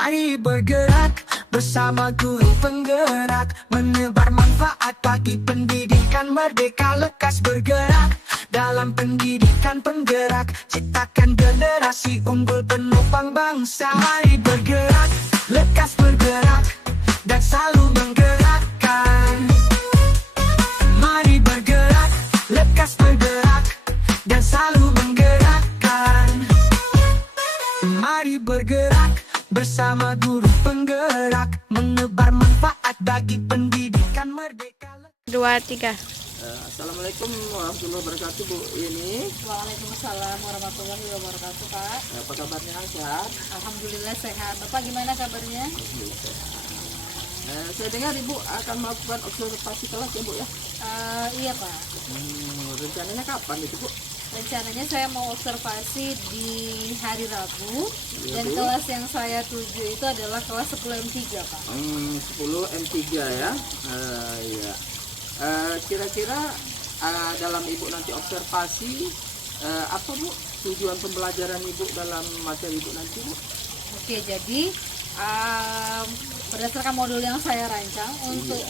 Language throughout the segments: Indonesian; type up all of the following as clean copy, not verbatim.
Mari bergerak bersama guru penggerak, menebar manfaat bagi pendidikan merdeka. Lekas bergerak dalam pendidikan penggerak, ciptakan generasi unggul penopang bangsa. Mari bergerak, lekas bergerak, dan selalu menggerakkan. Mari bergerak, lekas bergerak, dan selalu menggerakkan. Mari bergerak bersama guru penggerak, menebar manfaat bagi pendidikan merdeka. 2, 3. Assalamualaikum warahmatullahi wabarakatuh, Bu. Ini Waalaikumsalam warahmatullahi wabarakatuh, Pak. apa kabarnya? Sehat? Alhamdulillah sehat. Bapak gimana kabarnya? Saya dengar Ibu akan melakukan observasi kelas ya, Bu ya? Iya, Pak. Rencananya kapan itu, Bu? Rencananya saya mau observasi di hari Rabu, Iya, dan Bu. kelas yang saya tuju itu adalah kelas 10 M3, Pak. 10 M3 ya. Iya. Kira-kira dalam Ibu nanti observasi apa, Bu, tujuan pembelajaran Ibu dalam materi Ibu nanti, Bu? Oke, jadi berdasarkan modul yang saya rancang untuk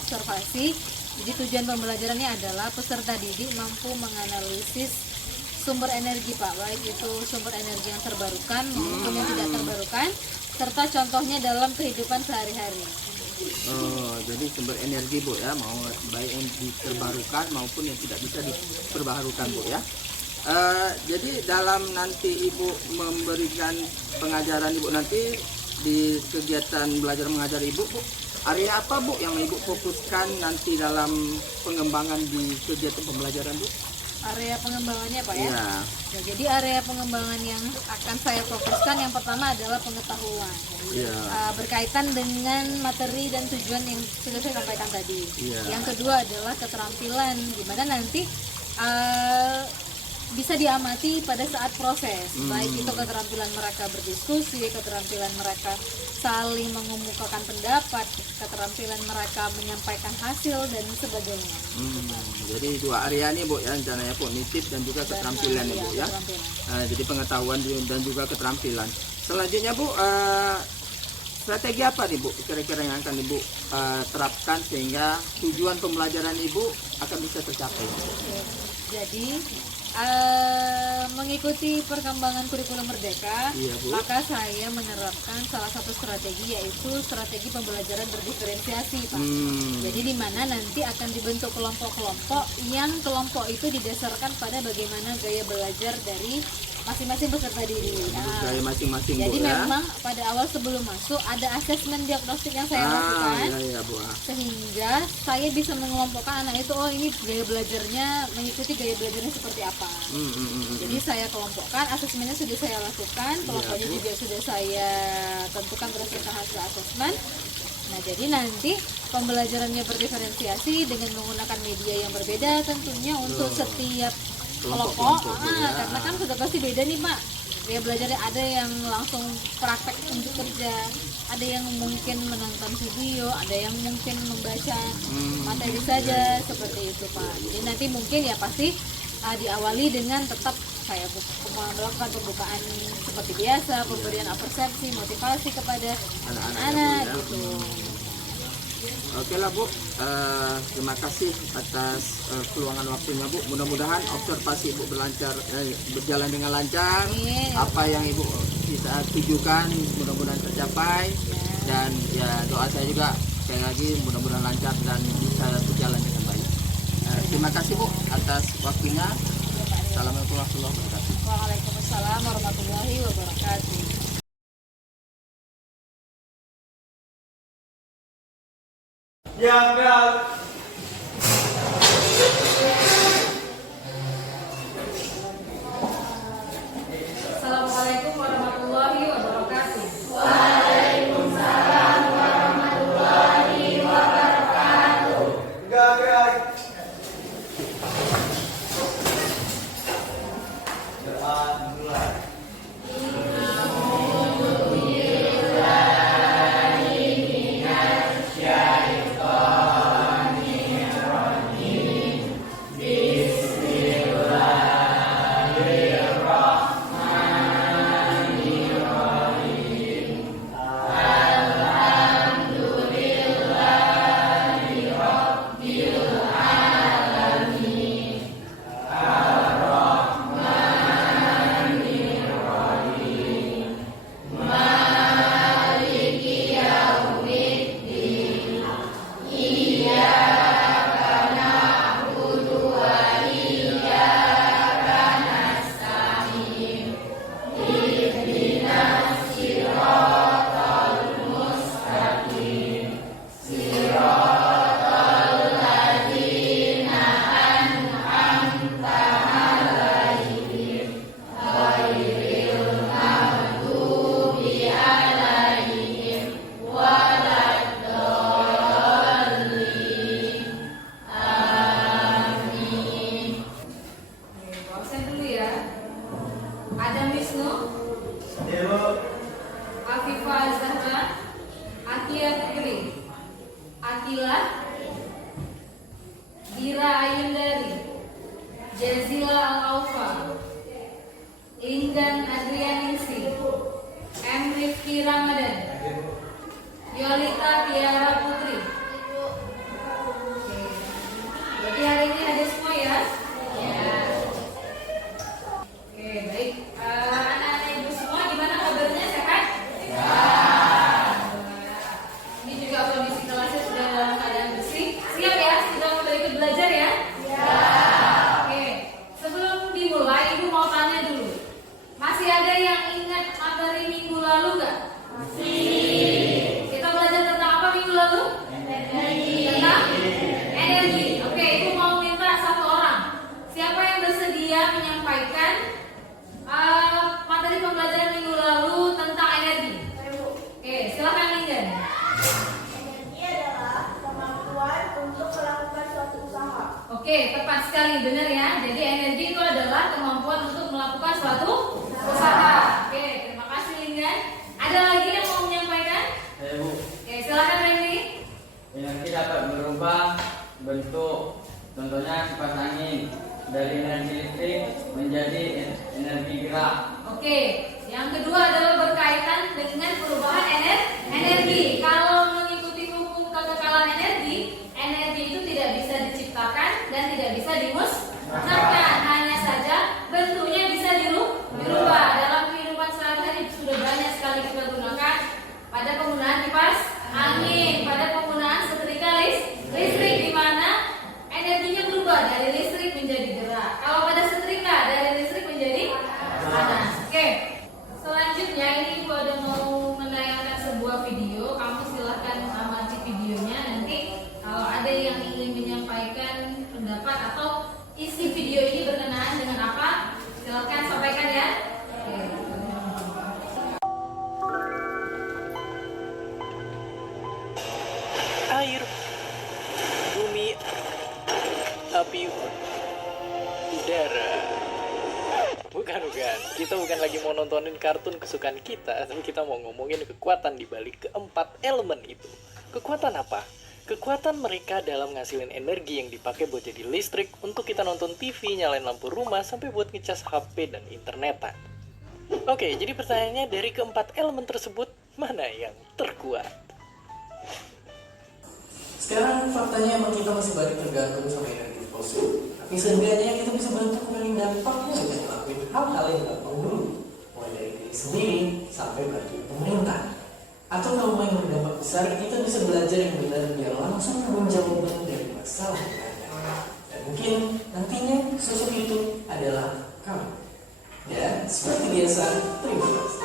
observasi, jadi tujuan pembelajarannya adalah peserta didik mampu menganalisis sumber energi, Pak, baik itu sumber energi yang terbarukan maupun yang tidak terbarukan, serta contohnya dalam kehidupan sehari-hari. Oh, jadi sumber energi, Bu ya, mau baik yang terbarukan maupun yang tidak bisa diperbaharukan, Bu ya. Jadi dalam nanti Ibu memberikan pengajaran Ibu nanti di kegiatan belajar mengajar Ibu, Bu, area apa, Bu, yang Ibu fokuskan nanti dalam pengembangan di kegiatan pembelajaran, Bu? Area pengembangannya, Pak, ya? Iya. Ya, jadi area pengembangan yang akan saya fokuskan yang pertama adalah pengetahuan. Iya. Berkaitan dengan materi dan tujuan yang sudah saya sampaikan tadi. Iya. Yang kedua adalah keterampilan, gimana nanti bisa diamati pada saat proses, baik itu keterampilan mereka berdiskusi, keterampilan mereka saling mengemukakan pendapat, keterampilan mereka menyampaikan hasil dan sebagainya. Jadi 2 area nih, Bu ya, rencananya kognitif dan juga keterampilan ya, Bu ya. Keterampilan. Jadi pengetahuan dan juga keterampilan. Selanjutnya, Bu, strategi apa nih, Bu, kira-kira yang akan Ibu terapkan sehingga tujuan pembelajaran Ibu akan bisa tercapai? Oke. Jadi mengikuti perkembangan kurikulum merdeka, Iya, Bu. maka saya menerapkan salah satu strategi, yaitu strategi pembelajaran berdiferensiasi, Pak. Jadi di mana nanti akan dibentuk kelompok-kelompok yang kelompok itu didasarkan pada bagaimana gaya belajar dari masing-masing peserta didik. Gaya masing-masing, Bu Jadi ya. memang pada awal sebelum masuk ada asesmen diagnostik yang saya lakukan, Iya, Bu. sehingga saya bisa mengelompokkan anak itu, oh ini gaya belajarnya mengikuti gaya belajarnya seperti apa. Jadi saya kelompokkan, asesmennya sudah saya lakukan, kelompoknya Bu. juga sudah saya tentukan berdasarkan hasil asesmen. Nah, jadi nanti pembelajarannya berdiferensiasi dengan menggunakan media yang berbeda tentunya untuk setiap kelompok, ya. karena kan sudah pasti beda nih, Pak. Gaya belajarnya ada yang langsung praktek untuk kerja, ada yang mungkin menonton video, ada yang mungkin membaca materi saja, seperti itu, Pak. Jadi nanti mungkin ya pasti diawali dengan tetap saya melakukan pembukaan seperti biasa, pemberian persepsi, motivasi kepada anak-anak ya. gitu. Oke lah, Bu, terima kasih atas peluangan waktunya, Bu. Mudah-mudahan observasi Ibu berjalan dengan lancar. Amin. Apa yang Ibu bisa tujukan mudah-mudahan tercapai. Dan ya doa saya juga sekali lagi mudah-mudahan lancar dan bisa berjalan dengan baik. Terima kasih, Bu, atas waktunya. Assalamualaikum warahmatullahi wabarakatuh. Waalaikumsalam warahmatullahi wabarakatuh. Assalamualaikum warahmatullahi wabarakatuh. Kita belajar tentang apa minggu lalu? Tentang energi. Oke, Ibu mau minta satu orang. Siapa yang bersedia menyampaikan materi pembelajaran minggu lalu tentang energi? Oke, silakan Linggan. Energi adalah kemampuan untuk melakukan suatu usaha. Oke, tepat sekali, benar ya. Jadi energi itu adalah kemampuan untuk melakukan suatu usaha. Oke, terima kasih Linggan. Ada lagi yang mau menyampaikan? Bu, Oke, silakan Randy. energi dapat berubah bentuk, contohnya kipas angin dari energi listrik menjadi energi gerak. Oke, yang kedua adalah berkaitan dengan perubahan energi. Kalau mengikuti hukum kekekalan energi, energi itu tidak bisa diciptakan dan tidak bisa dimusnahkan. Hanya saja bentuknya bisa dirubah. Dalam kehidupan sehari-hari sudah banyak sekali kita gunakan pada penggunaan kipas angin, pada penggunaan setrika listrik, di mana energinya berubah dari listrik menjadi gerak. Kalau pada setrika dari listrik menjadi panas. Oke. Selanjutnya ini Ibu ada mau menayangkan sebuah video. Kamu silahkan amati videonya. Nanti kalau ada yang ingin menyampaikan pendapat atau isi video ini berkenaan dengan apa, silahkan sampaikan ya. Oke. Air, bumi, api, udara. Bukan. Kita bukan lagi mau nontonin kartun kesukaan kita, tapi kita mau ngomongin kekuatan di balik keempat elemen itu. Kekuatan apa? Kekuatan mereka dalam ngasilin energi yang dipakai buat jadi listrik untuk kita nonton TV, nyalain lampu rumah, sampai buat ngecas HP dan internetan. Oke, jadi pertanyaannya dari keempat elemen tersebut, mana yang terkuat? Sekarang faktanya emang kita masih banyak tergantung sama energi fosil. Tapi seenggaknya kita bisa bantu kurangi dampaknya dengan ngelakuin hal-hal yang gampang dulu. Mulai dari diri sendiri sampai bantu pemerintah. Atau kalau mau yang berdampak besar, kita bisa belajar yang benar biar langsung menemukan jawaban dari masalah yang ada. Dan mungkin nantinya sosok itu adalah kamu. Dan seperti biasa, terima kasih.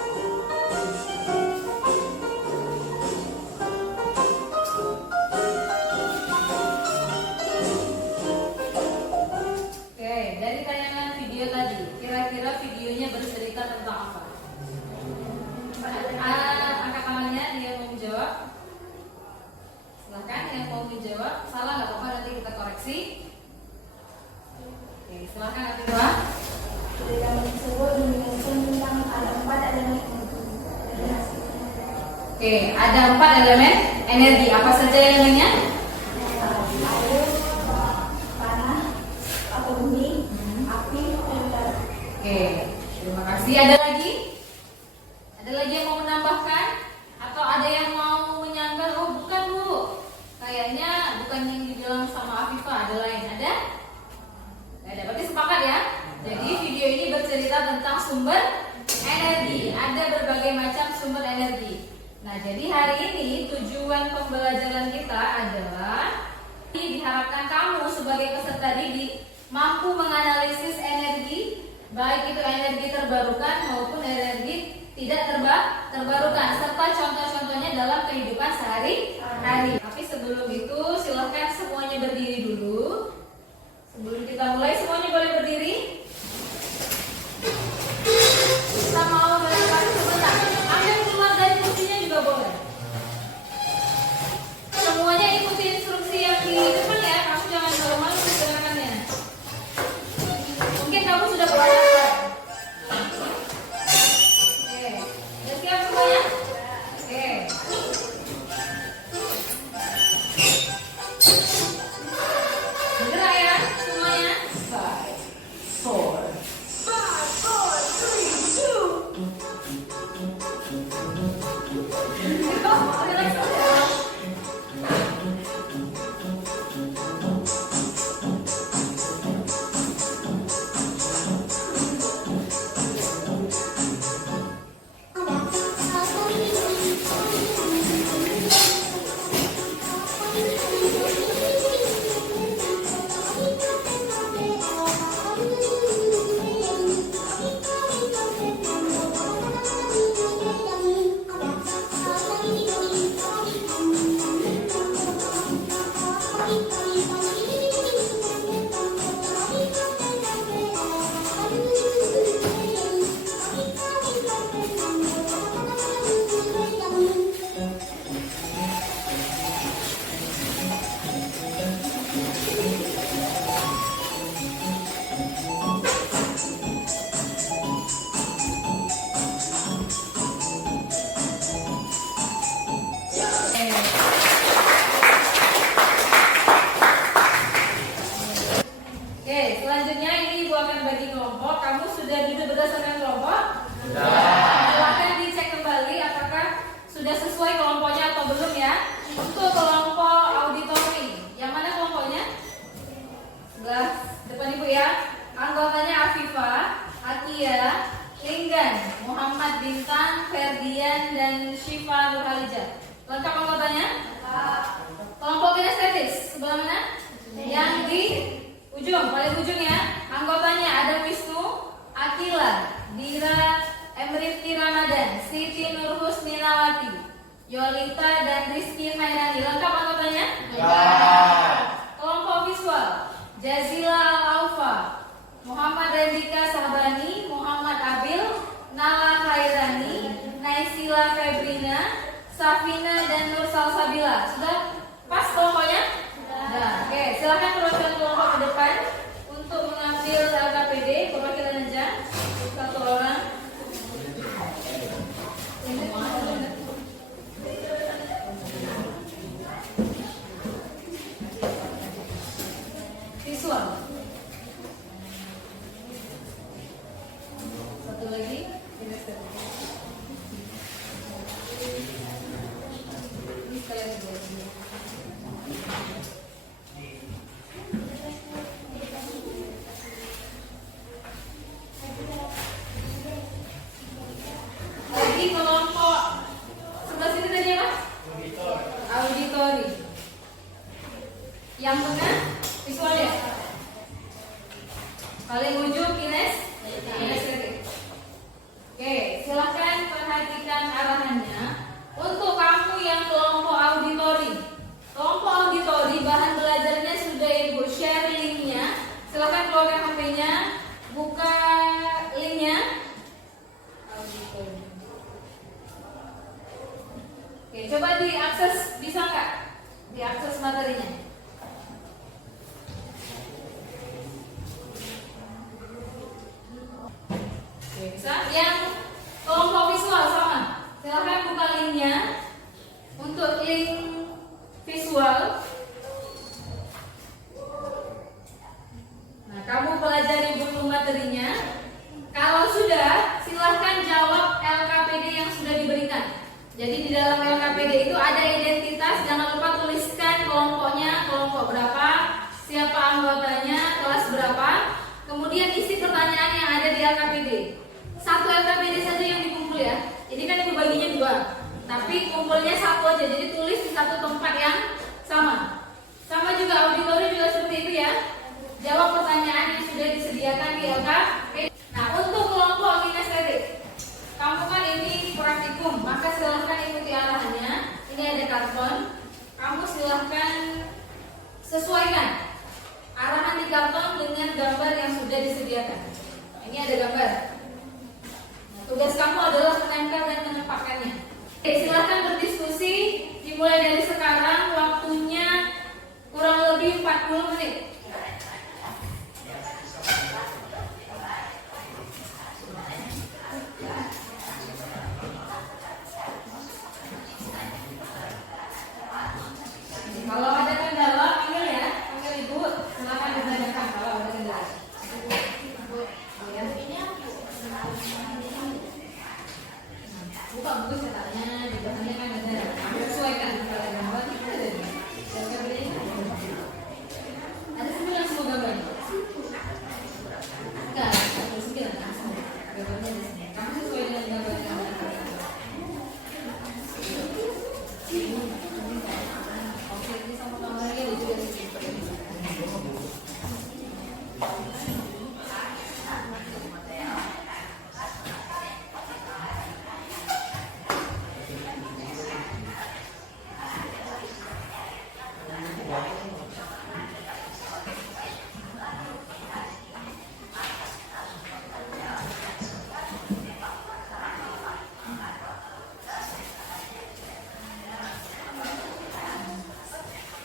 Oke, dari tayangan video tadi, kira-kira videonya bercerita tentang apa? Angkat tangannya, dia mau menjawab. Silahkan yang mau menjawab. Salah nggak apa-apa, nanti kita koreksi. Oke, silahkan Atila. Cerita tersebut menjelaskan tentang ada 4 elemen energi. Oke, ada 4 elemen energi. Apa saja elemennya? Air, tanah, atau bumi, api, dan udara. Oke, terima kasih. Ada lagi? Ada lagi yang mau menambahkan? Atau ada yang mau menyangkal, oh bukan Bu, kayaknya bukan yang dibilang sama Afifah, ada lain, ada? Gak ada, berarti sepakat ya? Jadi video ini bercerita tentang sumber energi. Ada berbagai macam sumber energi. Nah, jadi hari ini tujuan pembelajaran kita adalah diharapkan kamu sebagai peserta didik mampu menganalisis energi, baik itu energi terbarukan maupun energi tidak terbarukan, serta contoh-contohnya dalam kehidupan sehari-hari. Tapi sebelum itu silahkan semuanya berdiri dulu. Sebelum kita mulai, semuanya boleh berdiri. Kita mau belajar sebentar. Ambil keluar dari kursinya juga boleh. Semuanya ikuti instruksi yang di depan ya. Kamu jangan malu-malu gerakannya. Mungkin kamu sudah belajar. Oke, udah siap semuanya? Oke. Febrian dan Syifa Nurhalijah. Lengkap anggotanya? Kelompok kinestetis sebelah mana? Yang di ujung, paling ujung ya. Anggotanya ada Wisnu, Akila, Dira, Emriti Ramadan, Siti Nurhusninawati, Yolita dan Rizky Hairani. Lengkap anggotanya? Kelompok visual, Jazila Al-Aufa, Muhammad Rendika Sahbani, Muhammad Abil, Nala Khairani, Naisila Febrina, Safina dan Nur Salsabila. Sudah pas kelompoknya? Nah, oke, silahkan perwakilan kelompok ke depan untuk mengambil LKPD. Perwakilan aja satu orang. Visual. Satu lagi. Ini sekalian dua. Lagi kelompok sebelah sini tadi apa? Auditori. Yang tengah visual ya. Paling ujung kinestetik. Oke, silahkan perhatikan arahannya. Untuk kamu yang kelompok auditori, bahan belajarnya sudah ibu share linknya. Silahkan keluarkan HP-nya, buka linknya. Oke, coba diakses, bisa nggak? Diakses materinya. Oke, bisa. Yang kelompok visual sama. Silahkan buka linknya. Untuk link visual, nah kamu pelajari dulu materinya. Kalau sudah, silahkan jawab LKPD yang sudah diberikan. Jadi di dalam LKPD itu ada identitas. Jangan lupa tuliskan kelompoknya, kelompok berapa, siapa anggotanya, kelas berapa. Kemudian isi pertanyaan yang ada di LKPD. Satu LKPD saja yang dikumpul ya. Ini kan ibu baginya dua, tapi kumpulnya satu aja. Jadi tulis di satu tempat yang sama. Sama juga auditori juga seperti itu ya. Jawab pertanyaan yang sudah disediakan di LKPD. Nah, untuk kelompok kinestetik, kamu kan ini praktikum, maka silahkan ikuti arahannya. Ini ada karton. Kamu silahkan sesuaikan arahan di karton dengan gambar yang sudah disediakan. Ini ada gambar. Tugas kamu adalah menempel dan menempatkannya. Oke, silahkan berdiskusi. Dimulai dari sekarang, waktunya kurang lebih 40 menit. Kalau ada kendala, panggil ya. Panggil ibu, silahkan ditanyakan kalau ada kendala. Buka buku cetaknya, di belakangnya kan ada. Sesuaikan kalau ada gambar itu ada. Ada 9 semua gambarnya. Enggak, ada 9 gambarnya di sini. Kamu sesuai dengan gambar yang ada. Oke, ini sama gambarnya ada juga di sini.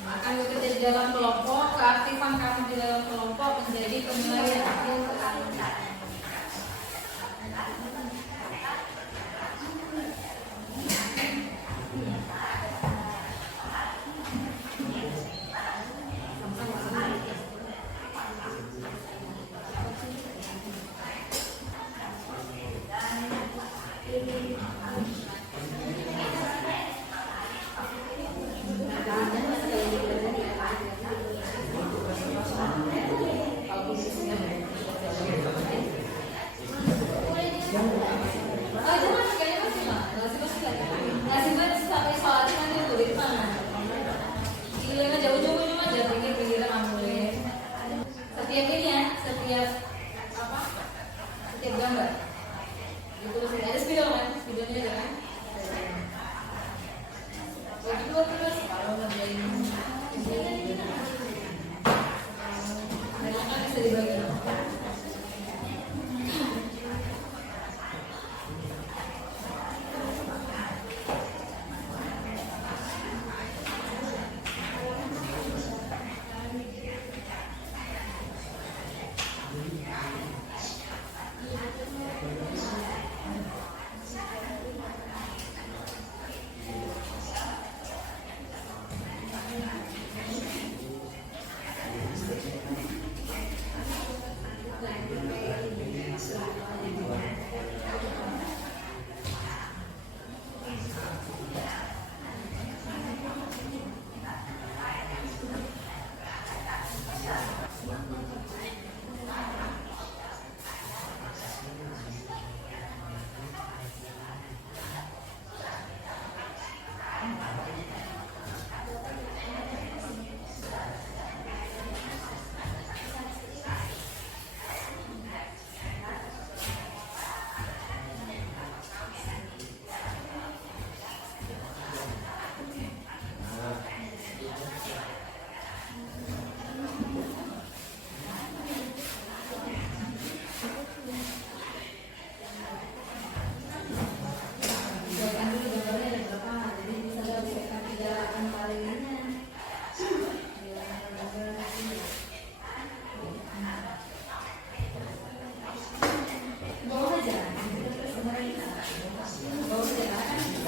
Akan bekerja di dalam kelompok, keaktifan kamu di dalam kelompok menjadi penilaian hasil keaktifan.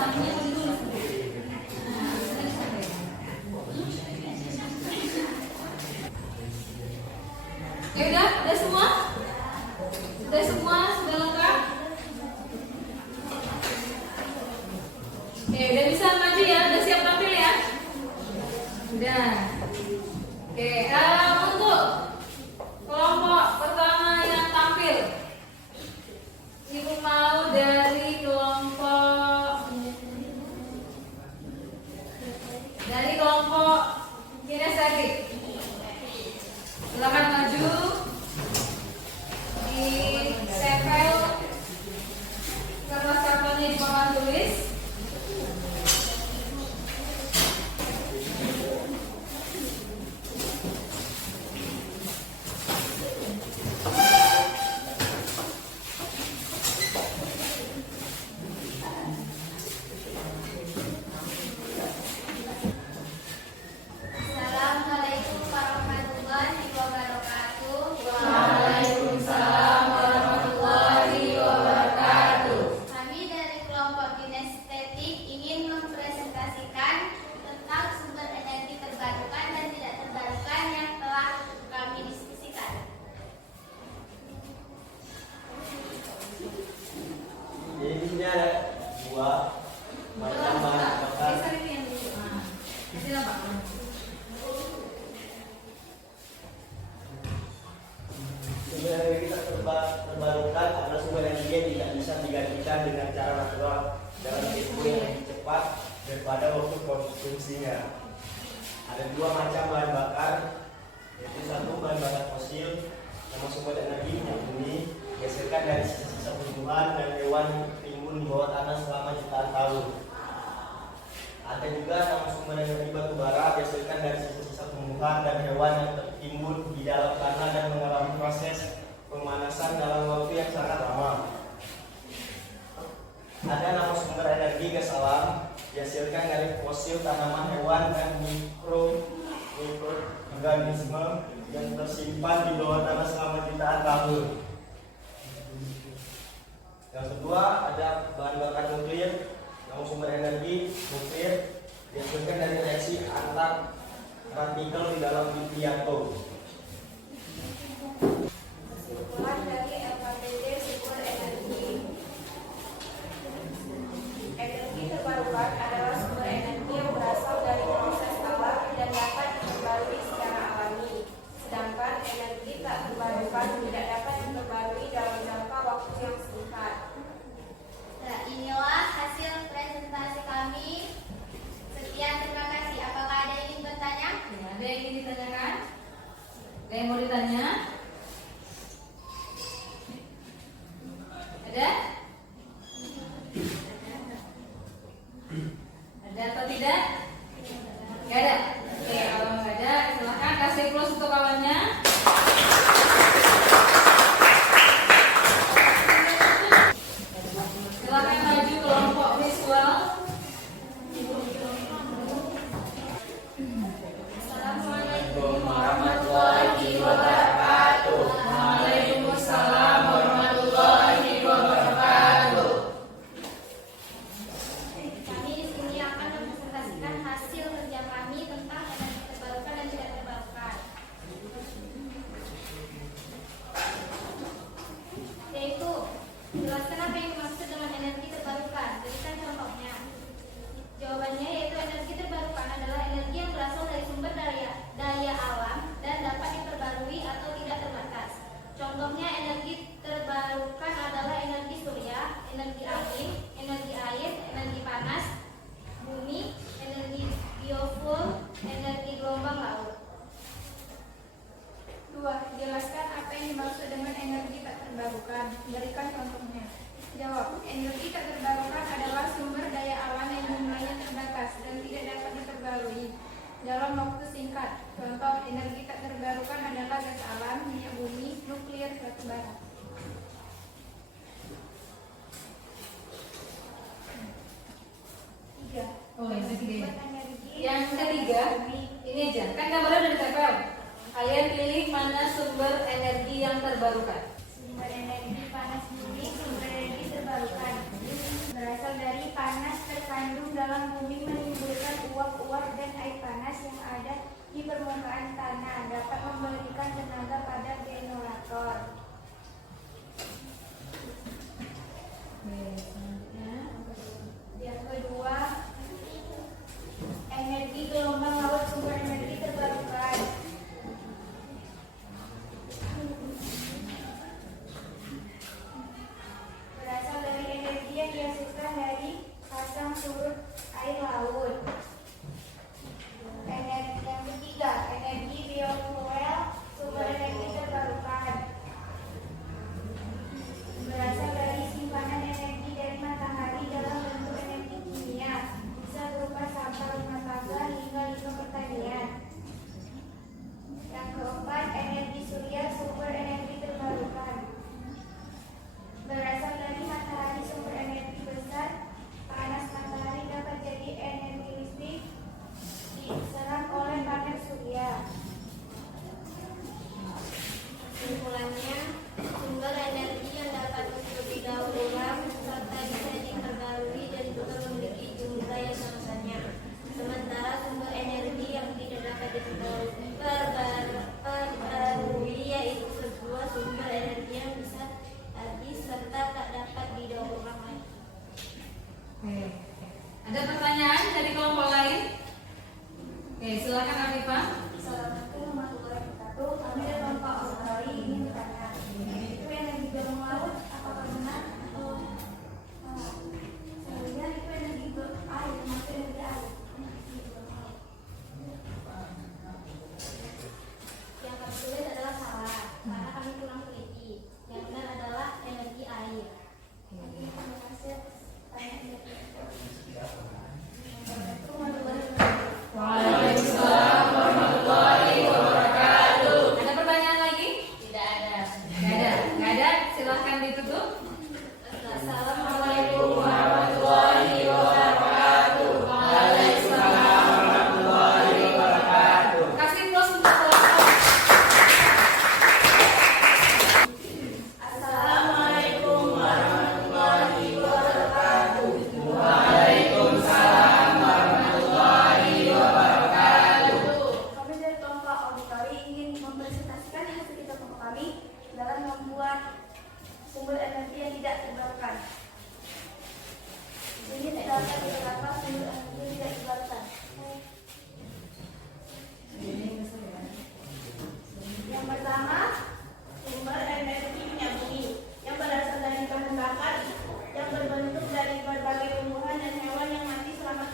Sampingnya mau ditulis. Ya udah semua? Sudah semua? Sudah lengkap? Oke, udah bisa maju ya? Udah siap tampil ya? Udah. Oke, untuk kelompok pertama yang tampil, Ibu mau dari kelompok kinestetik. Silakan maju di sepel kertas kartonnya di papan tulis. Assalamualaikum warahmatullahi wabarakatuh. Waalaikumsalam warahmatullahi wabarakatuh. Kami dari kelompok kinestetik ingin mempresentasikan tentang sumber energi terbarukan dan tidak terbarukan yang telah kami diskusikan. Jadi di sini ada dua macam bahan bakar. Sumber energi terbarukan adalah sumber energi yang tidak bisa digantikan dengan cara natural dalam tempo yang lebih cepat daripada waktu konsumsinya. Ada dua macam bahan bakar, yaitu satu bahan bakar fosil yang sumber energi minyak bumi dihasilkan dari sisa-sisa tumbuhan dan hewan yang timbul di bawah tanah selama jutaan tahun. Ada juga nama sumber energi batu bara dihasilkan dari sisa-sisa tumbuhan dan hewan yang tertimbun di dalam tanah dan mengalami proses pemanasan dalam waktu yang sangat lama. Ada nama sumber energi gas alam dihasilkan dari fosil tanaman, hewan, dan mikroorganisme yang tersimpan di bawah tanah selama jutaan tahun. Yang kedua ada bahan bakar nuklir. Nama sumber energi nuklir dihasilkan dari reaksi antar partikel di dalam inti atom. Kesimpulan dari LKTD sumber energi. Energi terbarukan adalah sumber energi yang berasal dari proses alam dan dapat diperbarui secara alami. Sedangkan energi tak terbarukan tidak dapat diperbarui dalam jangka waktu yang singkat. Nah, inilah hasil presentasi kami. Sekian, terima kasih. Apakah ada yang ingin bertanya? Ada yang ingin ditanyakan? Ada yang mau ditanya? Ada? Ada atau tidak? Gak ada? Oke, kalau nggak ada, silahkan kasih plus untuk kawannya. Silakan maju kelompok visual. Assalamualaikum warahmatullahi wabarakatuh. Waalaikumsalam warahmatullahi wabarakatuh. Kami di sini akan mempresentasikan hasil kerja kami tentang energi terbarukan dan tidak terbarukan. Yaitu, jelaskan apa yang dimaksud dengan energi terbarukan. Berikan contohnya. Jawabannya yaitu energi terbarukan adalah energi yang berasal dari sumber daya alam dan dapat diperbarui atau tidak terbatas. Contohnya energi terbarukan adalah energi surya, energi angin, energi air, energi panas, bumi, energi biofuel, energi gelombang laut. 2. Jelaskan apa yang dimaksud dengan energi tak terbarukan. Berikan contohnya. Jawab. Energi tak terbarukan adalah sumber daya alam yang jumlahnya terbatas dan tidak dapat diperbarui dalam waktu singkat. Contoh energi tak terbarukan adalah gas alam, minyak bumi, nuklir, batu bara. Oh, yang ketiga. Yang ketiga, ini aja. Kan gambarnya udah ditempel. Kalian pilih mana sumber energi yang terbarukan. Sumber energi panas bumi, sumber energi terbarukan. Berasal dari panas terpantau dalam bumi menimbulkan uap-uap dan air panas yang ada di permukaan tanah, dapat memberikan tenaga pada generator. Yang kedua, energi gelombang laut, sumber energi terbarukan. Berasal dari energi yang dihasilkan dari pasang surut air laut. Yang ketiga, energi biofuel, sumber energi terbarukan. Berasal dari simpanan energi dari matahari dalam bentuk energi kimia, bisa berupa sampah rumah tangga hingga limbah pertanian. Yang keempat, energi surya, sumber energi terbarukan. Berasal dari matahari, sumber energi besar, panas matahari dapat jadi energi listrik diserap oleh panel surya. Kesimpulannya, sumber energi yang dapat untuk didaur ulang serta bisa diperbarui dan juga memiliki jumlah yang sama banyak. Sementara sumber energi yang tidak dapat diperbarui yaitu sebuah sumber energi yang bisa habis serta tak dapat didaur ulang lagi. Oke. Ada pertanyaan dari kelompok lain? Oke, silakan Afifah. Assalamualaikum warahmatullahi wabarakatuh. Kami dari kelompok Australia ingin bertanya, itu energi gelombang laut apakah benar atau saya lihat itu energi air, maksud energi air. Yang kami tulis adalah salah, karena kami kurang teliti. Yang benar adalah energi air. Terima kasih atas pertanyaannya. Assalamualaikum warahmatullahi wabarakatuh. Waalaikumsalam warahmatullahi wabarakatuh. Ada pertanyaan lagi? Tidak ada. Nggak ada. Silahkan ditutup. Assalamualaikum Warahmatullahi wabarakatuh. Waalaikumsalam warahmatullahi wabarakatuh. Kasih plus untuk kelompok. Assalamualaikum warahmatullahi wabarakatuh. Waalaikumsalam warahmatullahi wabarakatuh. Kami dari kelompok auditori ingin mempresentasikan hasil kita kelompok kami dalam membuat sumber energi yang tidak terbarukan. Ini terdapat beberapa sumber energi yang tidak terbarukan. Yang pertama, sumber energi minyak bumi yang berasal dari bahan bakar yang berbentuk dari berbagai tumbuhan dan hewan yang mati selama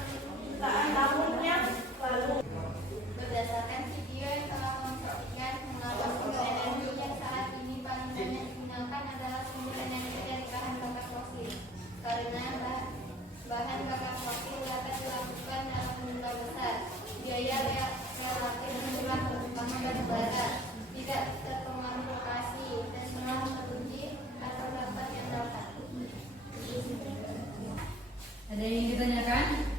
jutaan tahun yang lalu. Berdasarkan video yang telah memperhatikan mengapa sumber energi yang saat ini paling banyak digunakan adalah sumber energi dari bahan bakar fosil, karena bahan bakar fosil dapat dilakukan dalam jumlah besar, biaya relatif murah terutama batu bara, tidak terpengaruh lokasi dan selalu teruji atau dapat yang dapat. Ada yang ingin ditanyakan?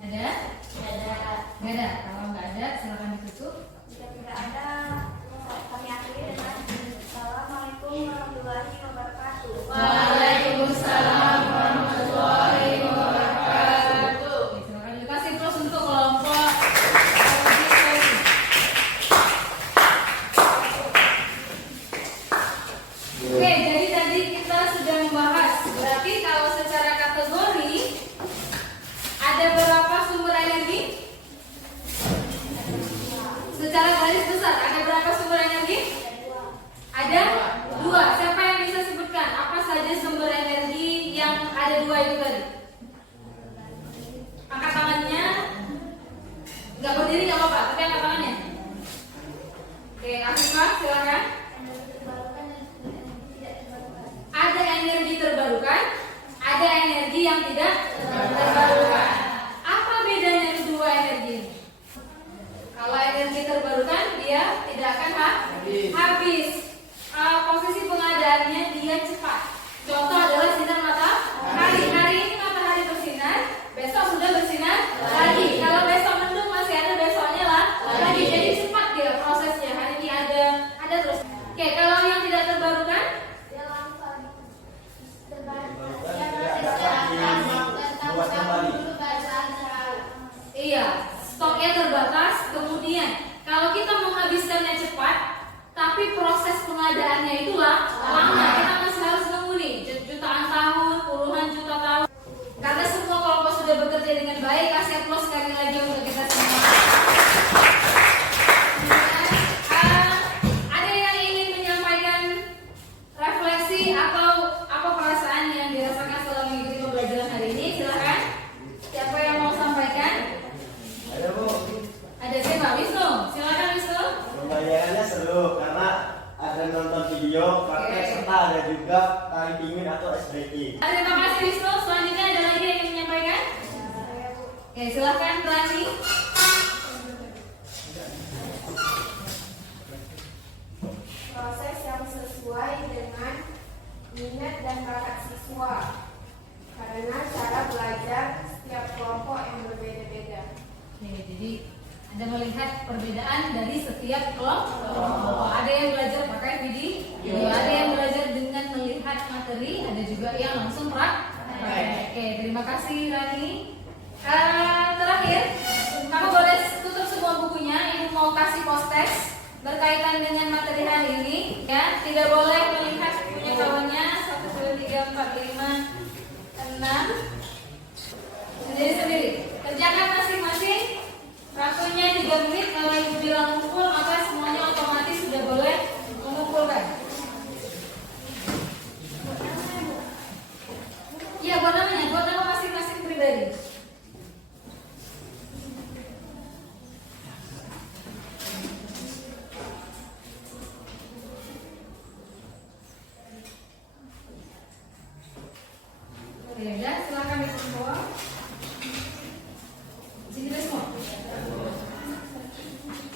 Ada? Nggak ada. Kalau nggak ada, silakan ditutup. Jika tidak ada, kami akhiri dengan Assalamualaikum warahmatullahi wabarakatuh. Waalaikumsalam warahmatullahi wabarakatuh. Oke, silakan dikasih plus untuk kelompok. Oke, jadi tadi kita sudah membahas. Berarti kalau secara kategori ada berapa sumber energi? Secara garis besar ada berapa sumber energi? Ada dua. Siapa yang bisa sebutkan apa saja sumber energi yang ada dua itu tadi? Angkat tangannya. Nggak berdiri nggak apa-apa, tapi angkat tangannya. Oke, Afifah silakan. Ada energi terbarukan, ada energi yang tidak terbarukan. Apa bedanya kedua energi ini? Kalau energi terbarukan dia tidak akan habis. Posisi pengadaannya dia cepat. Contoh adalah sinar matahari. Hari ini matahari bersinar, besok sudah bersinar lagi. Kalau besok mendung masih ada besoknya lagi. Jadi cepat dia prosesnya. Hari ini ada terus. Oke, kalau yang tidak terbarukan? Dia langsung terbarukan. Dia proses baik, kasih aplaus sekali lagi untuk kita semua. Ada yang ingin menyampaikan refleksi atau apa perasaan yang dirasakan setelah mengikuti pembelajaran hari ini? Silakan. Siapa yang mau sampaikan? Ada Bu. Ada siapa? Wisnu. Silakan Wisnu. Pembelajarannya seru karena ada nonton video, praktek, serta ada juga tari dingin atau ice breaking. Terima kasih Wisnu. Selanjutnya ada lagi yang ingin menyampaikan? Oke, silakan Rani. Proses yang sesuai dengan minat dan bakat siswa karena cara belajar setiap kelompok yang berbeda-beda. Nih, jadi Anda melihat perbedaan dari setiap kelompok. Ada yang belajar pakai video, ada yang belajar dengan melihat materi, ada juga yang langsung praktek. Oke, terima kasih Rani. Terakhir, kamu boleh tutup semua bukunya. Ibu mau kasih post-test berkaitan dengan materi hari ini, ya. Tidak boleh melihat punya kawannya 1, 2, 3, 4, 5, 6 sendiri-sendiri. Kerjakan masing-masing. Waktunya 3 menit. Kalau ibu bilang ngumpul, maka semuanya otomatis sudah boleh mengumpulkan. Iya, buat nama masing-masing pribadi. Oke, ya, silakan dikumpul. Sini semua.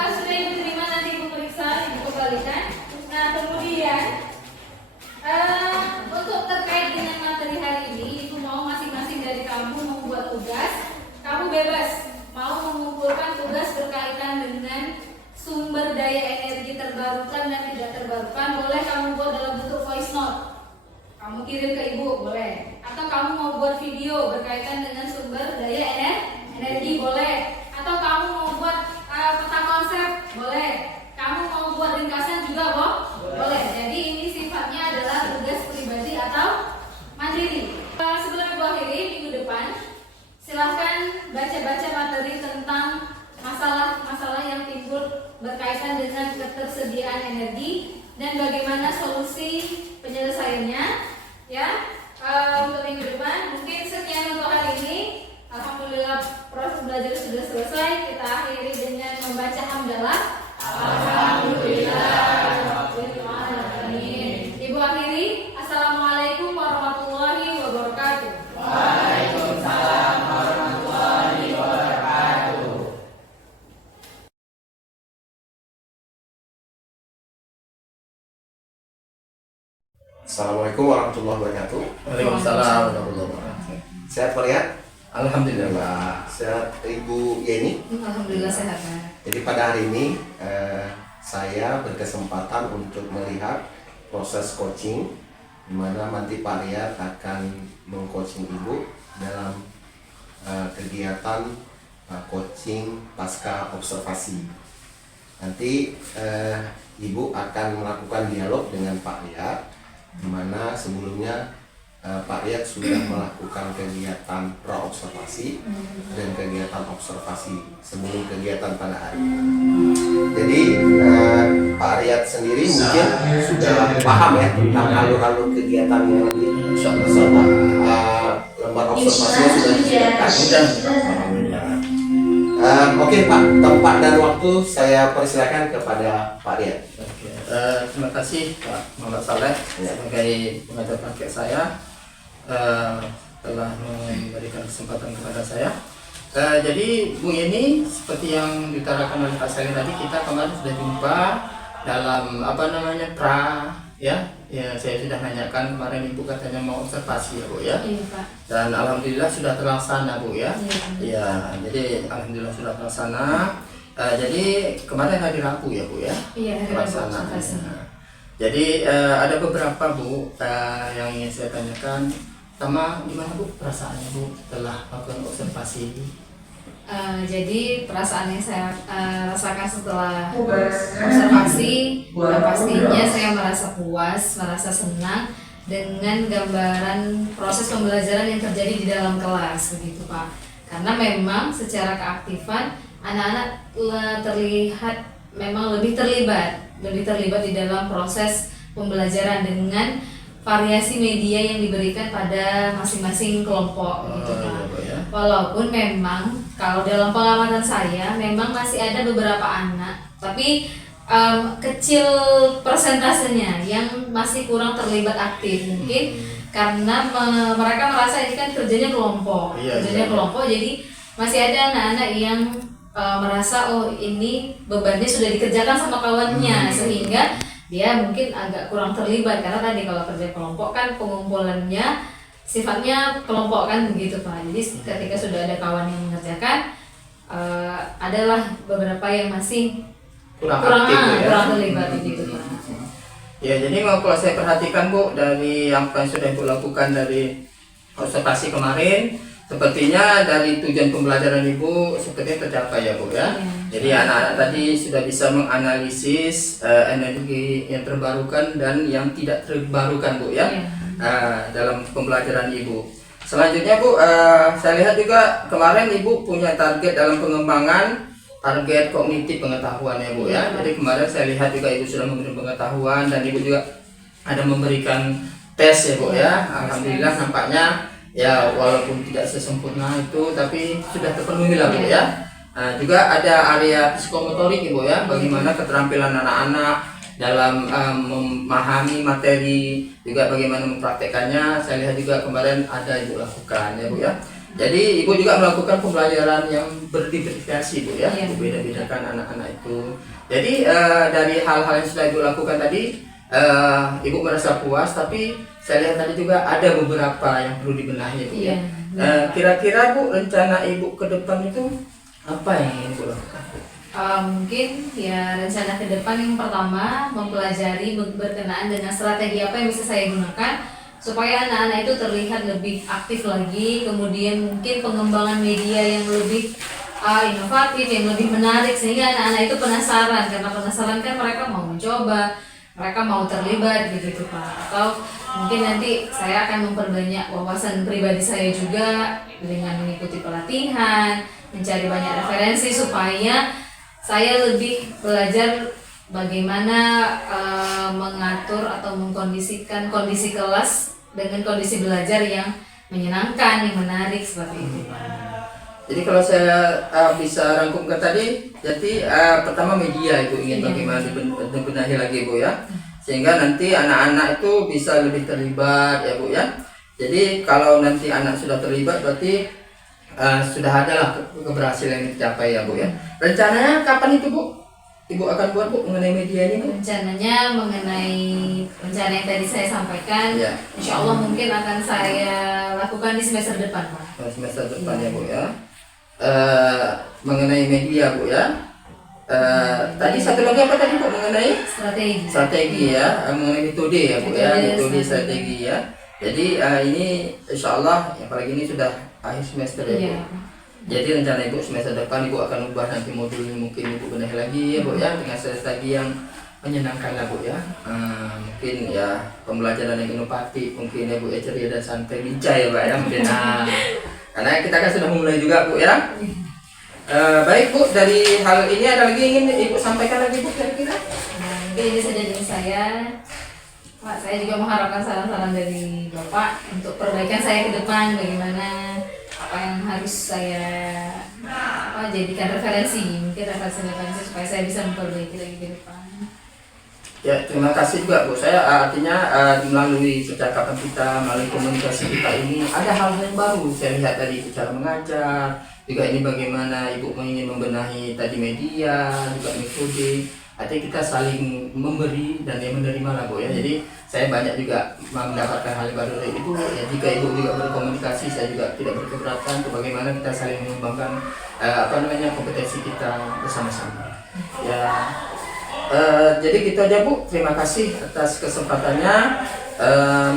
Sudah ibu terima, nanti ibu periksa, ibu kembalikan. Nah, kemudian untuk terkait dengan materi hari ini, ibu mau masing-masing dari kamu membuat tugas. Kamu bebas mau mengumpulkan tugas berkaitan dengan sumber daya energi terbarukan dan tidak terbarukan. Boleh kamu buat dalam bentuk voice note. Kamu kirim ke ibu, boleh. Atau kamu mau buat video berkaitan dengan sumber daya energi, boleh. Atau kamu mau buat peta konsep, boleh. Kamu mau buat ringkasan juga, boleh. Jadi ini sifatnya adalah tugas pribadi atau mandiri. Sebelum ibu akhiri minggu depan, silahkan baca-baca materi tentang masalah-masalah yang timbul berkaitan dengan ketersediaan energi dan bagaimana solusi penyelesaiannya. Ya, untuk minggu depan mungkin sekian untuk hari ini. Alhamdulillah proses belajar sudah selesai. Kita akhiri dengan membaca hamdalah. Alhamdulillah. Ibu akhiri. Assalamualaikum warahmatullahi wabarakatuh. Waalaikumsalam warahmatullahi wabarakatuh. Assalamualaikum warahmatullahi wabarakatuh. Waalaikumsalam warahmatullahi wabarakatuh. Sehat Pak Rian? Alhamdulillah. Sehat Ibu Yeni? Alhamdulillah sehat. Jadi pada hari ini saya berkesempatan untuk melihat proses coaching di mana nanti Pak Rian akan mengcoaching Ibu dalam kegiatan coaching pasca observasi. Nanti Ibu akan melakukan dialog dengan Pak Rian, di mana sebelumnya Pak Riyad sudah melakukan kegiatan pra-observasi dan kegiatan observasi sebelum kegiatan pada hari ini. Jadi Pak Riyad sendiri mungkin sudah paham ya tentang alur-alur kegiatannya nanti. Lembar observasinya sudah disediakan. Oke Pak, tempat dan waktu saya persilakan kepada Pak Riyad. Terima kasih Pak Muhammad Saleh sebagai pengajar praktek saya telah memberikan kesempatan kepada saya. Jadi Bu Yeni, seperti yang diutarakan oleh Pak Saleh tadi, kita kemarin sudah jumpa dalam saya sudah nanyakan kemarin Ibu katanya mau observasi ya Bu ya. Iya Pak. Dan alhamdulillah sudah terlaksana Bu ya. Iya. Jadi alhamdulillah sudah terlaksana. Jadi kemarin hari Rabu ya Bu ya. Iya, hari Rabu Terlaksana. observasi. Jadi ada beberapa Bu yang ingin saya tanyakan. Pertama, gimana Bu perasaannya Bu setelah melakukan observasi? Jadi perasaan yang saya rasakan setelah observasi, pastinya saya merasa puas, merasa senang dengan gambaran proses pembelajaran yang terjadi di dalam kelas, begitu Pak. karena memang secara keaktifan anak-anak terlihat memang lebih terlibat di dalam proses pembelajaran dengan variasi media yang diberikan pada masing-masing kelompok gitu kan. Walaupun memang kalau dalam pengamatan saya memang masih ada beberapa anak, tapi kecil persentasenya yang masih kurang terlibat aktif, mungkin karena mereka merasa ini kan kerjanya kelompok, kelompok, jadi masih ada anak-anak yang merasa oh ini bebannya sudah dikerjakan sama kawannya, sehingga dia mungkin agak kurang terlibat, karena tadi kalau kerja kelompok kan pengumpulannya sifatnya kelompok kan begitu Pak. Jadi ketika sudah ada kawan yang mengerjakan, adalah beberapa yang masih kurang terlibat gitu Pak. Ya, jadi kalau saya perhatikan Bu, dari apa yang sudah Ibu lakukan dari observasi kemarin, sepertinya dari tujuan pembelajaran Ibu sepertinya tercapai ya Bu ya. Jadi anak-anak tadi sudah bisa menganalisis energi yang terbarukan dan yang tidak terbarukan Bu ya, dalam pembelajaran Ibu. Selanjutnya Bu, saya lihat juga kemarin Ibu punya target dalam pengembangan target kognitif pengetahuan ya Bu ya. Jadi kemarin saya lihat juga Ibu sudah memberikan pengetahuan dan Ibu juga ada memberikan tes ya Bu ya. Alhamdulillah nampaknya ya walaupun tidak sesempurna itu tapi sudah terpenuhi lah Bu ya. Juga ada area psikomotorik Ibu ya, bagaimana keterampilan anak-anak dalam memahami materi, juga bagaimana mempraktekannya. Saya lihat juga kemarin ada Ibu lakukan ya Bu ya. Jadi Ibu juga melakukan pembelajaran yang berdiversifikasi Bu ya, beda-bedakan anak-anak itu. Jadi dari hal-hal yang sudah Ibu lakukan tadi, Ibu merasa puas, tapi saya lihat tadi juga ada beberapa yang perlu dibenahi Bu ya. Kira-kira Bu, rencana Ibu ke depan itu apa yang ingin Ibu lakukan? Mungkin ya rencana ke depan yang pertama mempelajari berkenaan dengan strategi apa yang bisa saya gunakan supaya anak-anak itu terlihat lebih aktif lagi, kemudian mungkin pengembangan media yang lebih inovatif, yang lebih menarik, sehingga anak-anak itu penasaran, karena penasaran kan mereka mau mencoba, mereka mau terlibat begitu Pak. Atau mungkin nanti saya akan memperbanyak wawasan pribadi saya juga dengan mengikuti pelatihan, mencari banyak referensi supaya saya lebih belajar bagaimana mengatur atau mengkondisikan kondisi kelas dengan kondisi belajar yang menyenangkan, yang menarik seperti itu. Jadi kalau saya bisa rangkumkan tadi, jadi pertama media Ibu ingin bagaimana dibenahi lagi Bu ya, sehingga nanti anak-anak itu bisa lebih terlibat ya Bu ya. Jadi kalau nanti anak sudah terlibat berarti sudah ada lah keberhasilan yang dicapai ya Bu ya. Rencananya kapan itu Bu? Ibu akan buat Bu mengenai media ini Bu? Rencananya mengenai rencana yang tadi saya sampaikan, insya Allah mungkin akan saya lakukan di semester depan Pak. Semester depan ya Bu ya. Mengenai media Bu ya. Tadi satu lagi apa tadi Bu, mengenai strategi ya, mengenai metode ya Bu ya, metode strategi ya. Jadi ini insya Allah apalagi ini sudah akhir semester ya Bu. Jadi rencana Ibu semester depan Ibu akan ubah nanti modulnya, mungkin Ibu benahi lagi ya Bu ya, dengan strategi yang menyenangkan lah Bu ya. Mungkin ya pembelajaran yang inovatif, mungkin ya Bu ya, ceria dan santai, lincah ya Pak ya mungkin. Karena kita kan sudah memulai juga Bu ya. Baik Bu, dari hal ini ada lagi ingin Ibu sampaikan lagi Bu kira-kira? Mungkin ini saja dari saya. Pak, saya juga mengharapkan saran-saran dari Bapak untuk perbaikan saya ke depan, bagaimana apa yang harus saya jadikan referensi, mungkin referensi supaya saya bisa memperbaiki lagi ke depan. Ya, terima kasih juga Bu. Saya artinya melalui percakapan kita, melalui komunikasi kita ini ada hal yang baru. Saya lihat tadi cara mengajar, juga ini bagaimana Ibu ingin membenahi tadi media, juga metode. Artinya kita saling memberi dan yang menerima lah Bu ya. Jadi saya banyak juga mendapatkan hal baru dari Ibu. Ya, jika Ibu juga berkomunikasi, saya juga tidak berkeberatan. Bagaimana kita saling mengembangkan kompetensi kita bersama-sama. Ya, jadi gitu aja Bu. Terima kasih atas kesempatannya.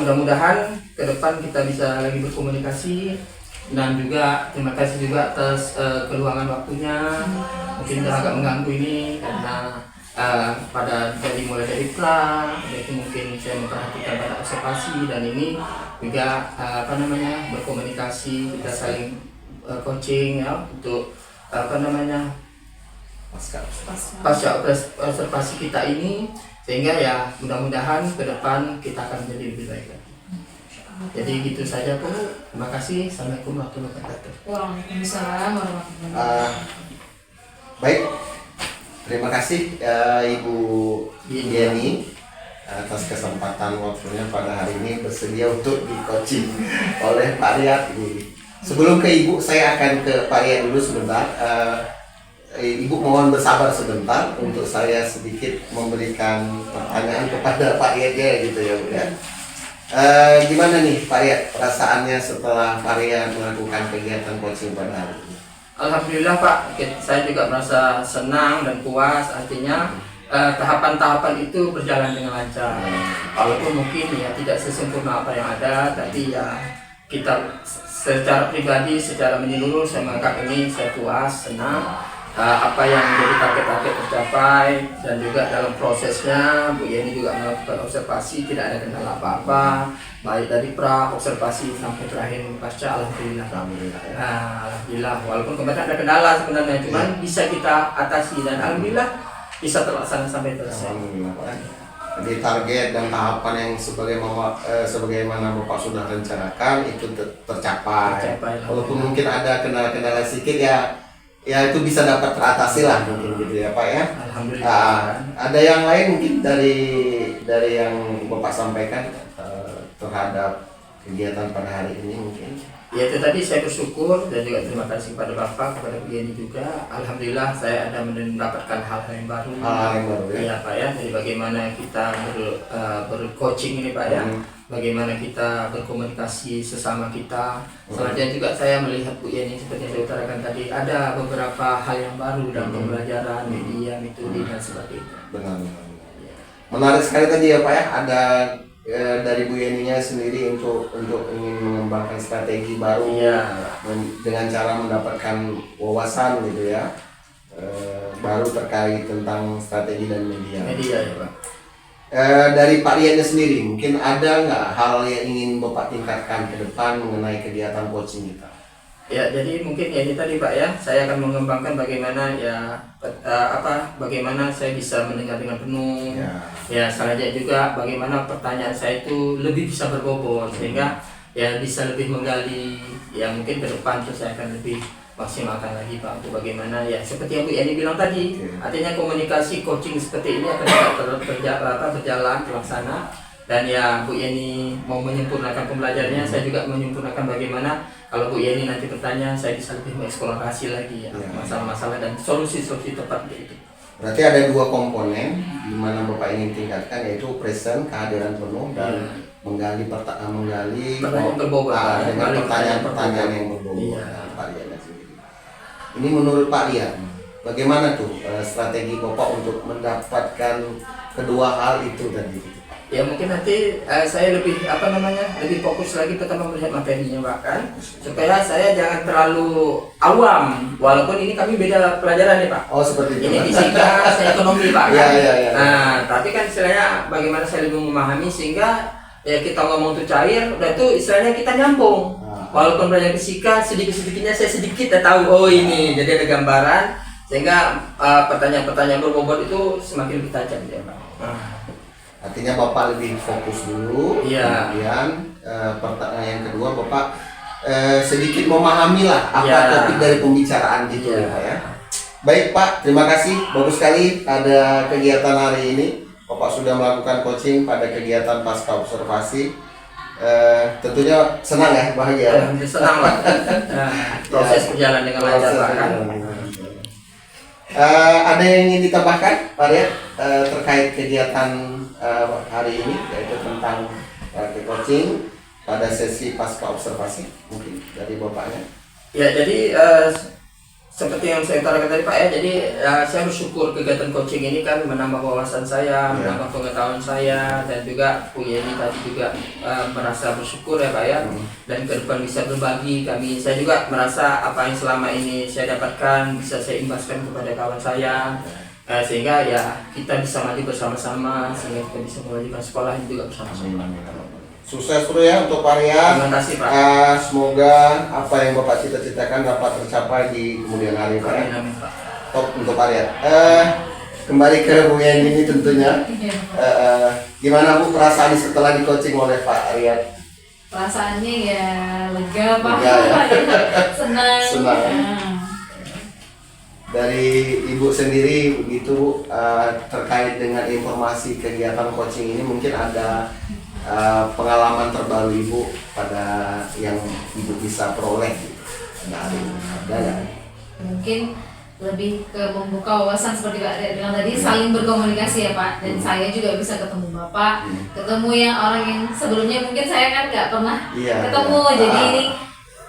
Mudah-mudahan ke depan kita bisa lagi berkomunikasi. Dan juga terima kasih juga atas keluangan waktunya. Mungkin agak mengganggu ini karena dari mulai dari itu mungkin saya memperhatikan pada observasi dan ini juga berkomunikasi, kita saling coaching ya untuk apa namanya pasca observasi kita ini, sehingga ya mudah-mudahan ke depan kita akan menjadi lebih baik lagi. Jadi gitu saja Bu. Terima kasih. Assalamualaikum warahmatullahi wabarakatuh. Waalaikumsalam warahmatullahi wabarakatuh. Baik, terima kasih Ibu Yeni atas kesempatan waktunya pada hari ini bersedia untuk di coaching oleh Pak Riyad ini. Sebelum ke Ibu, saya akan ke Pak Riyad dulu sebentar. Ibu mohon bersabar sebentar untuk saya sedikit memberikan pertanyaan kepada Pak Riyad ya gitu ya Bu ya. Gimana nih Pak Riyad perasaannya setelah Pak Riyad melakukan kegiatan coaching pada hari ini? Alhamdulillah Pak, saya juga merasa senang dan puas. Artinya tahapan-tahapan itu berjalan dengan lancar. Walaupun mungkin ya tidak sesempurna apa yang ada, tapi ya kita secara pribadi, secara menyeluruh saya menganggap ini saya puas, senang. Apa yang menjadi target-target tercapai, dan juga dalam prosesnya Bu Yeni juga melakukan observasi, tidak ada kendala apa-apa, baik dari pra observasi sampai terakhir pasca. Alhamdulillah. Alhamdulillah, walaupun kemarin ada kendala sebenarnya, cuman bisa kita atasi dan alhamdulillah bisa terlaksana sampai selesai. Jadi target dan tahapan yang sebagaimana Bapak sudah rencanakan itu tercapai. Walaupun mungkin ada kendala-kendala sedikit ya itu bisa dapat teratasi lah mungkin gitu ya Pak ya. Alhamdulillah. Ada yang lain mungkin dari yang Bapak sampaikan terhadap kegiatan pada hari ini mungkin? Ya itu tadi saya bersyukur dan juga terima kasih kepada Bapak, kepada Bu Yeni juga. Alhamdulillah saya ada mendapatkan hal-hal yang baru. Hal-hal yang baru ya. Iya Pak ya. Jadi bagaimana kita bercoaching ini Pak ya. Bagaimana kita berkomunikasi sesama kita. Selanjutnya juga saya melihat Bu Yeni seperti yang saya utarakan tadi, ada beberapa hal yang baru dalam pembelajaran, media, metode dan sebagainya. Benar. Menarik sekali tadi ya Pak ya, ada dari Bu Yeninya sendiri untuk ingin mengembangkan strategi baru dengan cara mendapatkan wawasan gitu ya, baru terkait tentang strategi dan media. Media ya Pak. Dari Pak Riyadnya sendiri, mungkin ada nggak hal yang ingin Bapak tingkatkan ke depan mengenai kegiatan coaching kita? Ya, jadi mungkin ya ini tadi Pak ya, saya akan mengembangkan bagaimana bagaimana saya bisa mendengar dengan penuh. Ya, selanjutnya juga bagaimana pertanyaan saya itu lebih bisa berbobot sehingga ya bisa lebih menggali. Ya mungkin ke depan terus saya akan lebih maksimalkan lagi Pak untuk bagaimana ya seperti yang Bu Yani bilang tadi, artinya komunikasi coaching seperti ini akan berjalan terlaksana. Dan ya Bu Yani mau menyempurnakan pembelajarannya, saya juga menyempurnakan bagaimana kalau Bu Yani nanti bertanya, saya bisa lebih mengeksplorasi lagi ya masalah-masalah dan solusi-solusi tepat itu. Berarti ada dua komponen di mana Bapak ingin tingkatkan, yaitu present, kehadiran penuh, dan menggali pertanyaan berbobot dengan pertanyaan-pertanyaan yang berbobot. Pak Riyad sendiri. Ini menurut Pak Riyad, bagaimana tuh strategi Bapak untuk mendapatkan kedua hal itu tadi? Ya mungkin nanti saya lebih lebih fokus lagi pertama melihat materinya Pak kan, supaya saya jangan terlalu awam, walaupun ini kami beda pelajaran nih Pak. Oh seperti itu. Ini fisika, saya ekonomi Pak kan. Ya. Nah tapi kan istilahnya bagaimana saya lebih memahami sehingga ya kita ngomong tuh cair, udah tuh istilahnya kita nyambung. Walaupun belajar fisika sedikit-sedikitnya saya sedikit tahu ini, jadi ada gambaran sehingga pertanyaan-pertanyaan berbobot itu semakin lebih tajam ya Pak. Artinya Bapak lebih fokus dulu, kemudian pertanyaan yang kedua Bapak sedikit memahami lah apa topik dari pembicaraan gitu ya Pak ya. Baik Pak, terima kasih, bagus sekali ada kegiatan hari ini. Bapak sudah melakukan coaching pada kegiatan pasca observasi. Tentunya senang ya, bahagia. Senang Pak. Proses berjalan dengan lancar Pak kan. Ada yang ingin ditambahkan Pak Riyad terkait kegiatan hari ini, yaitu tentang coaching pada sesi pasca observasi mungkin dari Bapaknya? Ya jadi seperti yang saya utarakan tadi Pak ya, jadi saya bersyukur kegiatan coaching ini kan menambah wawasan saya, menambah pengetahuan saya, dan juga Bu Yani tadi juga merasa bersyukur ya Pak ya, dan ke depan bisa berbagi kami. Saya juga merasa apa yang selama ini saya dapatkan bisa saya imbaskan kepada kawan saya, sehingga ya kita bisa maju bersama-sama, sehingga kita bisa memajukan sekolah juga bersama-sama. Sukses terus ya untuk Pak Arya. Terima kasih, Pak. Semoga apa yang Bapak cita-citakan dapat tercapai di kemudian hari, Pak. Amin, amin, Pak. Top untuk Pak Arya. Kembali ke Bu Yeni ini tentunya. Gimana Bu perasaan setelah di coaching oleh Pak Arya? Perasaannya ya lega Pak. Lega, ya? Senang. Senang. Dari Ibu sendiri begitu terkait dengan informasi kegiatan coaching ini, mungkin ada pengalaman terbaru Ibu pada yang Ibu bisa peroleh dari ada nggak? Mungkin lebih ke membuka wawasan seperti Pak Arya bilang tadi, saling berkomunikasi ya Pak, dan saya juga bisa ketemu Bapak, ketemu yang orang yang sebelumnya mungkin saya kan nggak pernah ketemu, jadi ini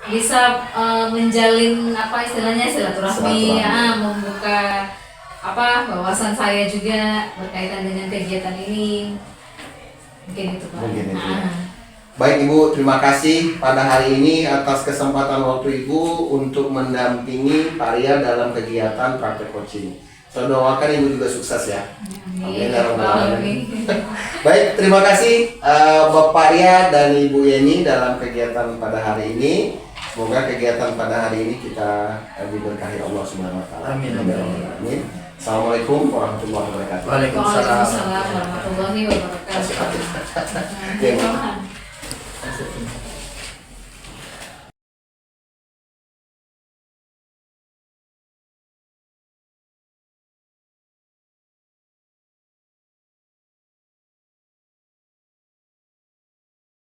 bisa menjalin apa istilahnya silaturahmi, membuka apa wawasan saya juga berkaitan dengan kegiatan ini, mungkin itu Pak. Mungkin itu. Baik Ibu, terima kasih pada hari ini atas kesempatan waktu Ibu untuk mendampingi Pak Arya dalam kegiatan praktek coaching. Saya doakan Ibu juga sukses ya. Amin. Baik, terima kasih Bapak Arya dan Ibu Yeni dalam kegiatan pada hari ini. Semoga kegiatan pada hari ini kita diberkahi Allah Subhanahu wa taala. Amin. Amin. Assalamualaikum warahmatullahi wabarakatuh. Waalaikumsalam Waalaikumsalam warahmatullahi wabarakatuh.